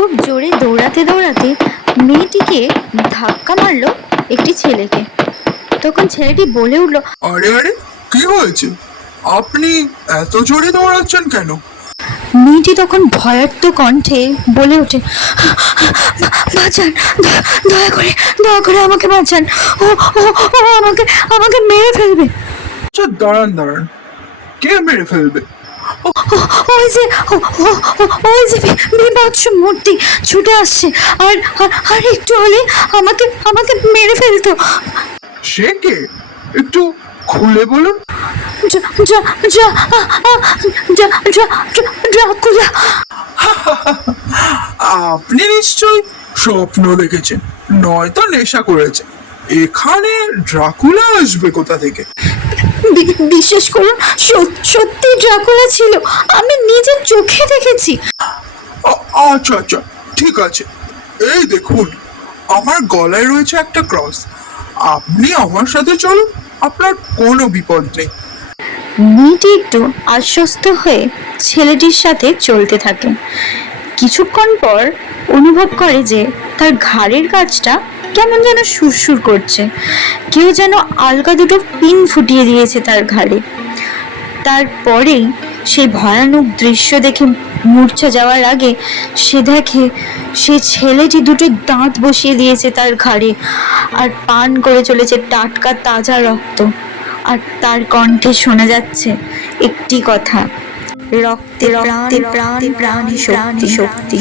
খুব জোরে দৌড়াতে দৌড়াতে মেয়েটিকে ধাক্কা মারলো একটি ছেলেকে। তখন ছেলেটি বলে উঠল, আরে আরে, কি হয়েছে? আপনি এত জোরে দৌড়াচ্ছেন কেন? মেয়েটি তখন ভয়ার্ত কণ্ঠে বলে ওঠে, বাঁচান, দয়া করে আমাকে বাঁচান, ও ও ও আমাকে আমাকে মেরে ফেলবে। আচ্ছা দাঁড়ান দাঁড়ান, কে মেরে ফেলবে? ওই যে ওই যে বিভৎস মূর্তি ছুটে আসছে, আর আর একটু হলে আমাকে আমাকে মেরে ফেলতো। সে কে? একটু খুলে বলুন। ড্রাকুলা। আপনি নিশ্চয়ই স্বপ্ন দেখেছেন, নয়তো নেশা করেছেন। এখানে ড্রাকুলা আসবে কোথা থেকে? বিশ্বাস করুন, সত্যি ড্রাকুলা ছিল, আমি নিজের চোখে দেখেছি। আচ্ছা আচ্ছা, ঠিক আছে। এই দেখুন, আমার গলায় রয়েছে একটা ক্রস। আপনি আমার সাথে চলুন, আপনার কোনো বিপদ নেই। মেয়েটি একটু আশ্বস্ত হয়ে ছেলেটির সাথে চলতে থাকে। কিছুক্ষণ পর অনুভব করে যে তার ঘাড়ের কাছটা কেমন যেন সুরসুর করছে, কেউ যেন আলগা দুটো পিন ফুটিয়ে দিয়েছে তার ঘাড়ে। তারপরেই সেই ভয়ানক দৃশ্য দেখে মূর্ছা যাওয়ার আগে সে দেখে সে ছেলেটি দুটো দাঁত বসিয়ে দিয়েছে তার ঘাড়ে, আর পান করে চলেছে টাটকা তাজা রক্ত। আর তার কণ্ঠে শোনা যাচ্ছে একটি কথা, রক্তে প্রাণ, প্রাণে শক্তি, শক্তি।